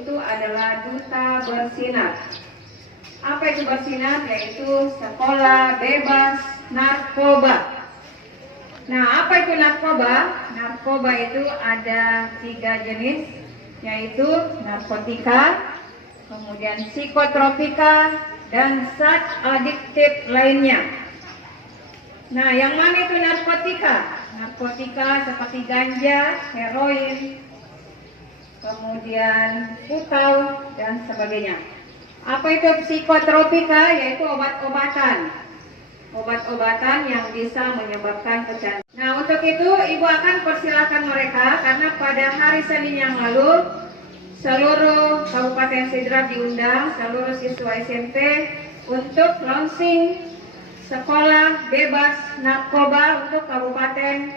itu adalah duta bersinar. Apa itu bersinar? Yaitu sekolah bebas narkoba. Nah, apa itu narkoba? Narkoba itu ada 3 jenis, yaitu narkotika, kemudian psikotropika, dan zat adiktif lainnya. Nah, yang mana itu narkotika? Narkotika seperti ganja, heroin, kemudian putau, dan sebagainya. Apa itu psikotropika? Yaitu obat-obatan. Obat-obatan yang bisa menyebabkan kecanduan. Nah, untuk itu Ibu akan persilakan mereka, karena pada hari Senin yang lalu seluruh Kabupaten Sidrap diundang, seluruh siswa SMP untuk launching sekolah bebas narkoba untuk Kabupaten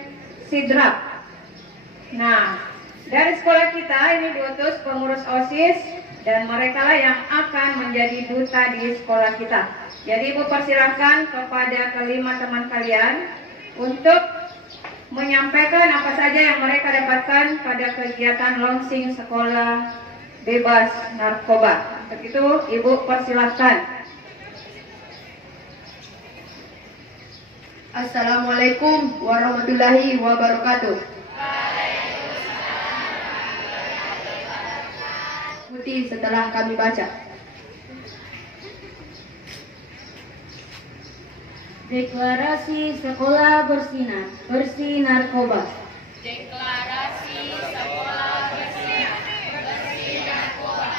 Sidrap. Nah, dari sekolah kita ini diutus pengurus OSIS dan mereka lah yang akan menjadi duta di sekolah kita. Jadi Ibu persilahkan kepada kelima teman kalian untuk menyampaikan apa saja yang mereka dapatkan pada kegiatan launching sekolah bebas narkoba. Untuk itu Ibu persilahkan. Assalamualaikum warahmatullahi wabarakatuh. Ikuti setelah kami baca. Deklarasi Sekolah Bersinar, bersih narkoba. Deklarasi Sekolah Bersinar, bersih narkoba.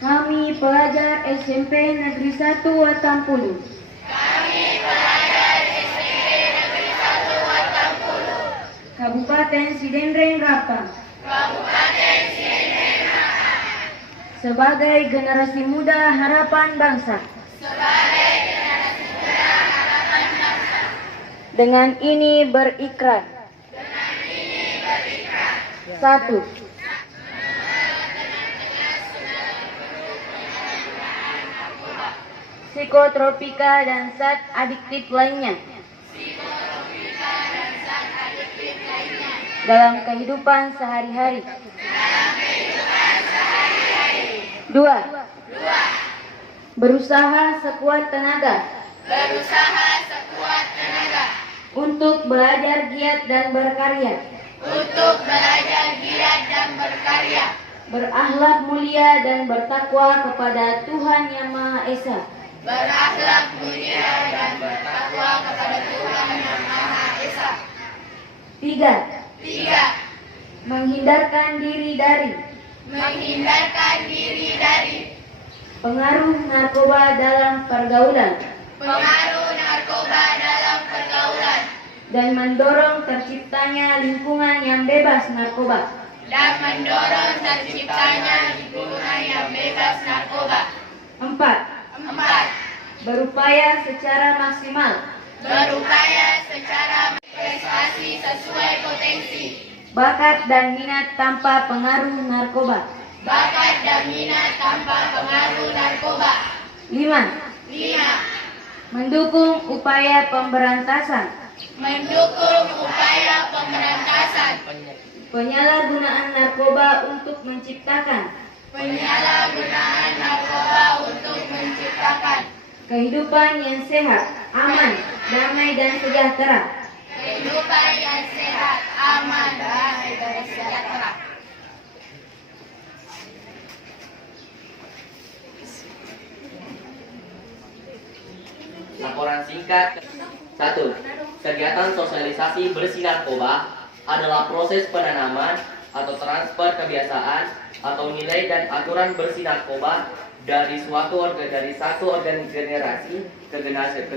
Kami pelajar SMP Negeri 1 Watampulu. Kami pelajar SMP Negeri 1 Watampulu. Kabupaten Sidendreng Rapa. Kabupaten Sidendreng Rapa. Sebagai generasi muda harapan bangsa. Sebagai generasi muda harapan bangsa. Dengan ini berikrar. Dengan ini berikrar. 1. Psikotropika dan zat adiktif lainnya. Psikotropika dan zat adiktif lainnya. Dalam kehidupan sehari-hari. Dalam kehidupan sehari-hari. 2. 2. Berusaha sekuat tenaga. Berusaha sekuat tenaga. Untuk belajar giat dan berkarya. Untuk belajar giat dan berkarya. Berakhlak mulia dan bertakwa kepada Tuhan Yang Maha Esa. Berakhlak mulia dan bertakwa kepada Tuhan Yang Maha Esa. 3. 3. Menghindarkan diri dari Menghindarkan diri dari pengaruh narkoba dalam pergaulan pengaruh narkoba dalam pergaulan dan mendorong terciptanya lingkungan yang bebas narkoba. dan mendorong terciptanya lingkungan yang bebas narkoba. 4. 4. Berupaya secara maksimal Berupaya secara prestasi sesuai potensi, bakat dan minat tanpa pengaruh narkoba. bakat dan minat tanpa pengaruh narkoba. 5. 5. Mendukung upaya pemberantasan Mendukung upaya pemberantasan penyalahgunaan narkoba untuk menciptakan penyalahgunaan narkoba untuk menciptakan kehidupan yang sehat, aman, damai dan sejahtera. kehidupan yang sehat, aman, damai, dan sejahtera. Laporan singkat. 1. Kegiatan sosialisasi bersih narkoba adalah proses penanaman atau transfer kebiasaan atau nilai dan aturan bersih narkoba dari satu generasi ke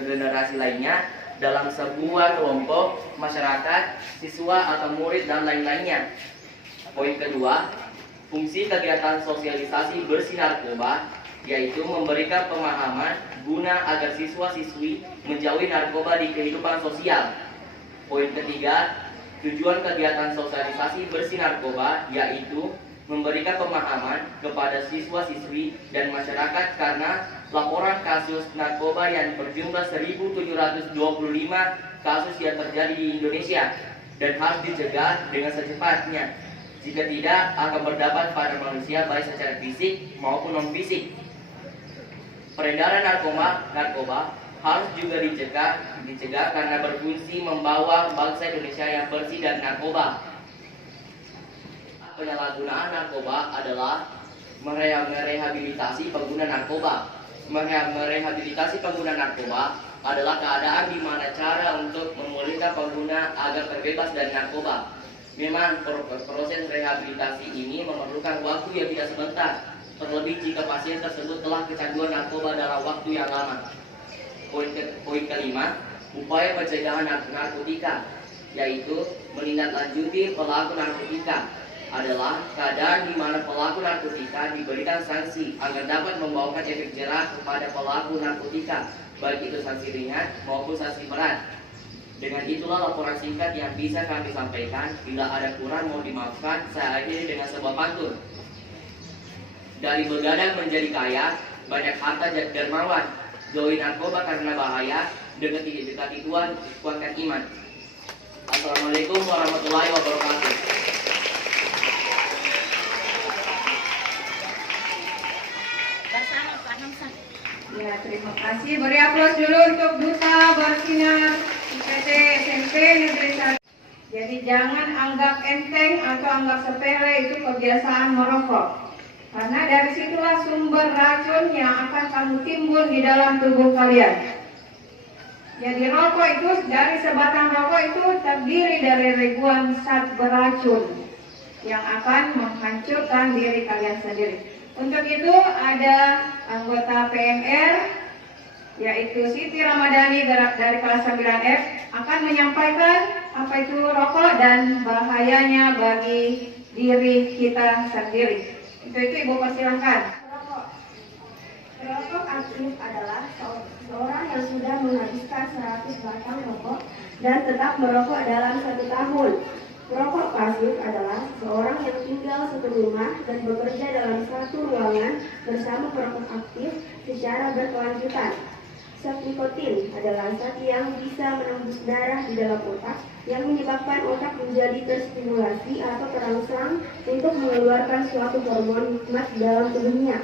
generasi lainnya dalam sebuah kelompok masyarakat, siswa atau murid dan lain-lainnya. Poin kedua, fungsi kegiatan sosialisasi bersih narkoba yaitu memberikan pemahaman guna agar siswa-siswi menjauhi narkoba di kehidupan sosial. Poin ketiga, tujuan kegiatan sosialisasi bersih narkoba yaitu memberikan pemahaman kepada siswa-siswi dan masyarakat karena laporan kasus narkoba yang berjumlah 1.725 kasus yang terjadi di Indonesia dan harus dicegah dengan secepatnya. Jika tidak, akan berdampak pada manusia baik secara fisik maupun non-fisik. Peredaran narkoba harus juga dicegah karena berfungsi membawa bangsa Indonesia yang bersih dari narkoba. Penyalahgunaan narkoba adalah merehabilitasi pengguna narkoba. Merehabilitasi pengguna narkoba adalah keadaan di mana cara untuk memulihkan pengguna agar terbebas dari narkoba. Memang proses rehabilitasi ini memerlukan waktu yang tidak sebentar, terlebih jika pasien tersebut telah kecanduan narkoba dalam waktu yang lama. Poin kelima, upaya pencegahan narkotika, yaitu menindaklanjuti pelaku narkotika, adalah keadaan di mana pelaku narkotika diberikan sanksi agar dapat membawakan efek jerah kepada pelaku narkotika, baik itu sanksi ringan maupun sanksi berat. Dengan itulah laporan singkat yang bisa kami sampaikan. Bila ada kurang mohon dimaafkan. Saya akhiri dengan sebuah pantun. Dari begadang menjadi kaya, banyak harta jadi dermawan. Jauhi narkoba karena bahaya, dekati Tuhan, kuatkan iman. Assalamualaikum warahmatullahi wabarakatuh. Ya, terima kasih. Beri aplaus dulu untuk Duta Bersinar IPT SMP Negeri 1. Jadi jangan anggap enteng atau anggap sepele itu kebiasaan merokok. Karena dari situlah sumber racun yang akan kamu timbun di dalam tubuh kalian. Jadi rokok itu, dari sebatang rokok itu terdiri dari ribuan zat beracun yang akan menghancurkan diri kalian sendiri. Untuk itu ada anggota PMR, yaitu Siti Ramadhani dari kelas 9F, akan menyampaikan apa itu rokok dan bahayanya bagi diri kita sendiri. Untuk itu Ibu persilahkan. Perokok aktif adalah seorang yang sudah menghabiskan 100 batang rokok dan tetap merokok dalam 1 tahun. Perokok pasif adalah seorang yang tinggal satu rumah dan bekerja dalam satu ruangan bersama perokok aktif secara berkelanjutan. Zat nikotin adalah zat yang bisa menembus darah di dalam otak yang menyebabkan otak menjadi terstimulasi atau terangsang untuk mengeluarkan suatu hormon nikmat dalam tubuhnya.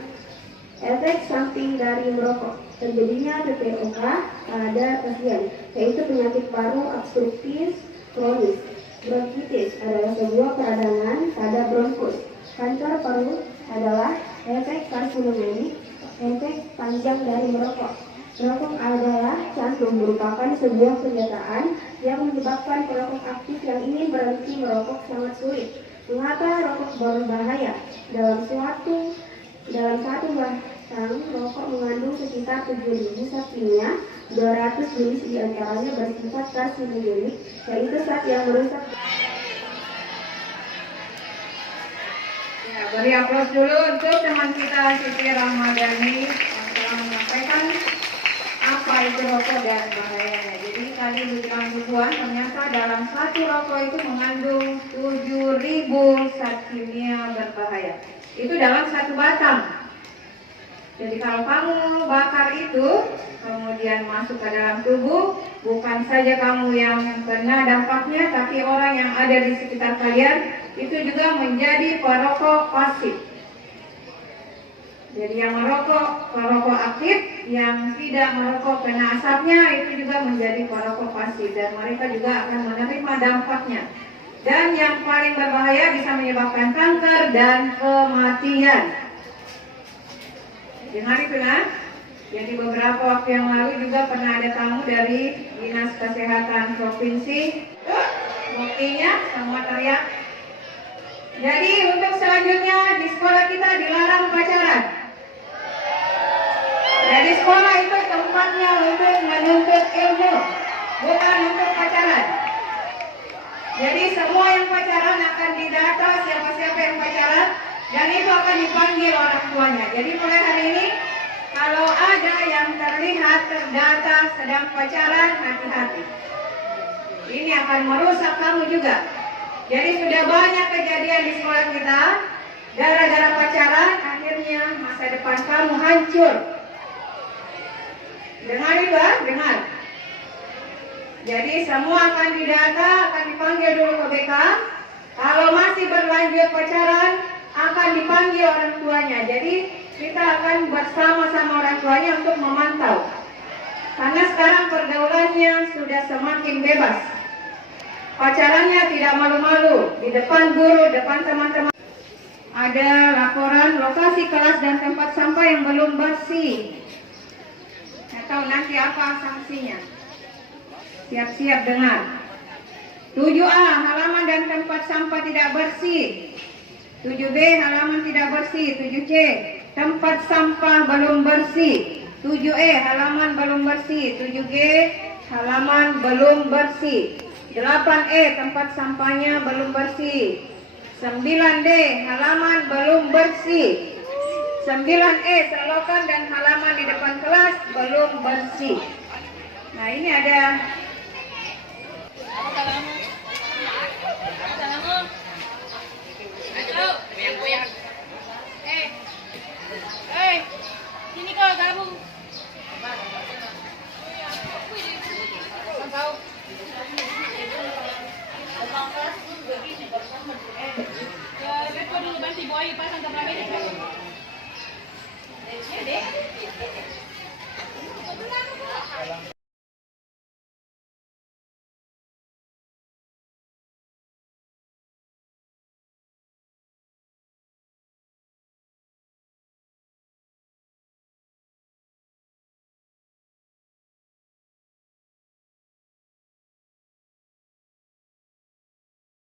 Efek samping dari merokok, terjadinya PPOK pada pasien, yaitu penyakit paru obstruktif kronis. Bronkitis adalah sebuah peradangan pada bronkus. Kanker paru adalah efek karsinogenik, efek panjang dari merokok. Merokok adalah cantum, merupakan sebuah kenyataan yang menyebabkan perokok aktif yang ingin berhenti merokok sangat sulit. Mengapa rokok berbahaya? Dalam satu batang rokok mengandung sekitar 7.000 zat kimia, 200 jenis diantaranya bersifat karsinogenik, yaitu zat yang merusak. Ya, beri aplaus dulu untuk teman kita Siti Ramadhani yang telah menyampaikan apa itu rokok dan bahayanya. Jadi tadi bilang ribuan, ternyata dalam satu rokok itu mengandung 7.000 zat kimia berbahaya. Itu dalam satu batang. Jadi kalau kamu bakar itu, kemudian masuk ke dalam tubuh, bukan saja kamu yang kena dampaknya, tapi orang yang ada di sekitar kalian itu juga menjadi perokok pasif. Jadi yang merokok perokok aktif, yang tidak merokok kena asapnya itu juga menjadi perokok pasif, dan mereka juga akan menerima dampaknya. Dan yang paling berbahaya bisa menyebabkan kanker dan kematian. Dengar itu kan? Jadi beberapa waktu yang lalu juga pernah ada tamu dari Dinas Kesehatan Provinsi. Buktinya semua teriak. Jadi untuk selanjutnya di sekolah kita dilarang pacaran. Jadi sekolah itu tempatnya untuk menuntut ilmu, bukan untuk pacaran. Jadi semua yang pacaran akan didata, siapa-siapa yang pacaran, dan itu akan dipanggil orang tuanya. Jadi mulai hari ini, kalau ada yang terlihat terdata sedang pacaran, hati-hati. Ini akan merusak kamu juga. Jadi sudah banyak kejadian di sekolah kita, gara-gara pacaran, akhirnya masa depan kamu hancur. Dengar itu, dengar. Jadi semua akan didata, akan dipanggil dulu ke BK. Kalau masih berlanjut pacaran, akan dipanggil orang tuanya. Jadi kita akan bersama-sama orang tuanya untuk memantau. Karena sekarang pergaulannya sudah semakin bebas. Pacarannya tidak malu-malu di depan guru, depan teman-teman. Ada laporan lokasi kelas dan tempat sampah yang belum bersih. Nggak tahu nanti apa sanksinya. Siap-siap dengar. 7A, halaman dan tempat sampah tidak bersih. 7B, halaman tidak bersih. 7C, tempat sampah belum bersih. 7E, halaman belum bersih. 7G, halaman belum bersih. 8E, tempat sampahnya belum bersih. 9D, halaman belum bersih. 9E, selokan dan halaman di depan kelas belum bersih. Nah, ini ada Sini kau gabung. Kau dulu bantu boy pasang ke belakang ini.